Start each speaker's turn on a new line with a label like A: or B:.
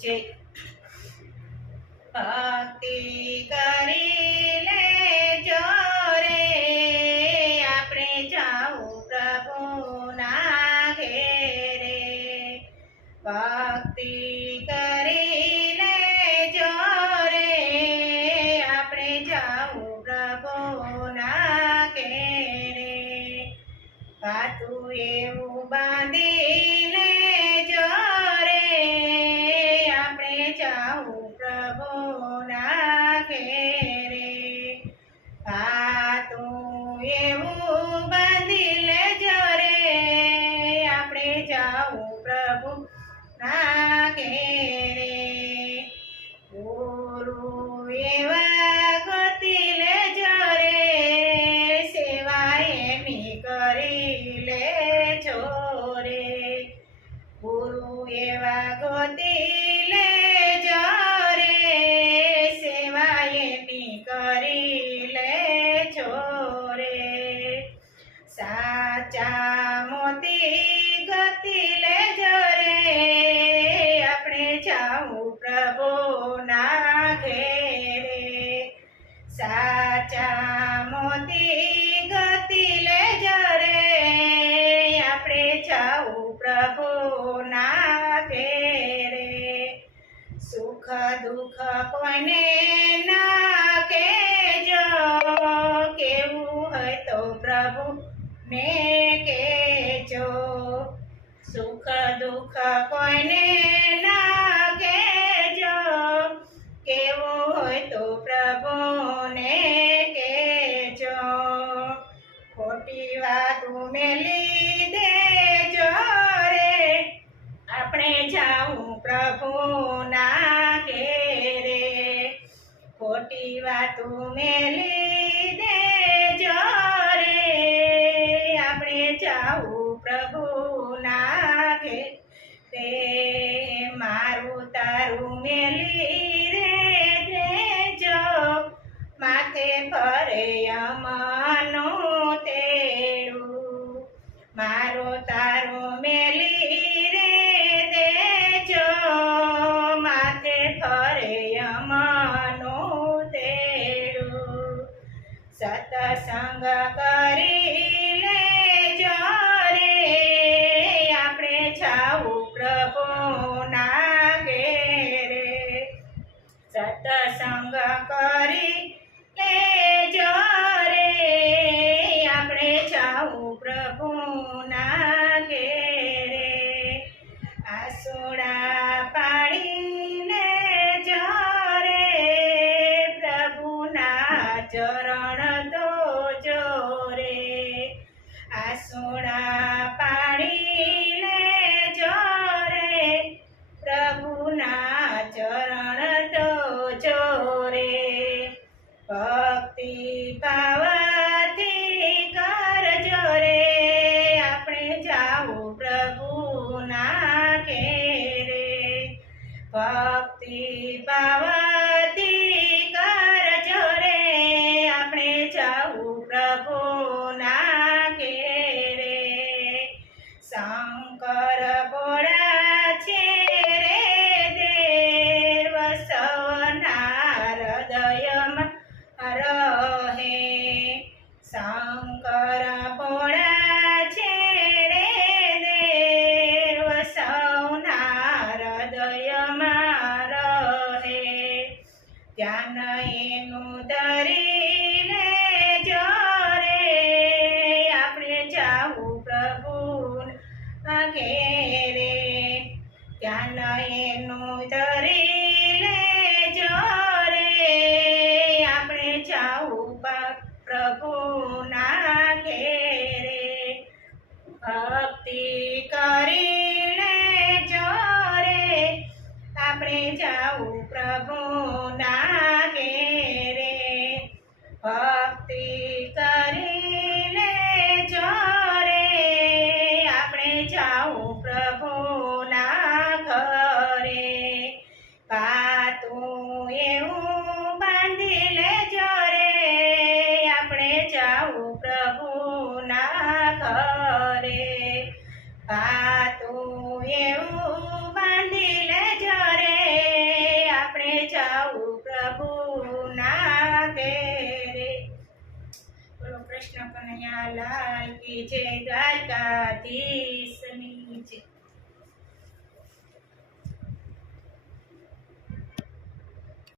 A: જય ભક્તિ કરી લેજો રે આપણે જાઉં પ્રભુના ઘેરે. ભક્તિ કરી લેજો રે આપણે જાઉં પ્રભુના ઘેરે. ભાતું એવું બાંધી લેજો આપણે જાવું પ્રભુ ના ઘેરે ગુરુ એવા ગતિ લેજો રે. સેવા કરી લેજો રે. ગુરુ એવા ગતિ સાચા મોતી ગતિ લેજો રે. આપણે જાઉં પ્રભુના ઘેરે. સાચા મોતી ગતિ લેજો રે. આપણે જાઉં પ્રભુના ઘેરે. સુખ દુઃખ કોઈને ના કેજો કેવું હોય તો પ્રભુ ને કેજો સુખ દુઃખ કોઈને ના કેજો કેવું હોય તો પ્રભુને કેજો ખોટી વાત મેલી દેજો રે. આપણે જાઉં પ્રભુના ઘેરે. ખોટી વાત મેલી દેજો સતસંગ કરી લેજો રે. આપણે જાઉં પ્રભુના ઘેરે. સતસંગ કરી લેજો રે. આપણે છાવું પ્રભુના ભક્તિ ધ્યાન એનું ધરી લેજો રે આપણે જાવું પ્રભુ ઘેરે. ધ્યાન એનું ધરી લેજો રે આપણે જાવું પ- લાલ કી જય દ્વારકાધીશની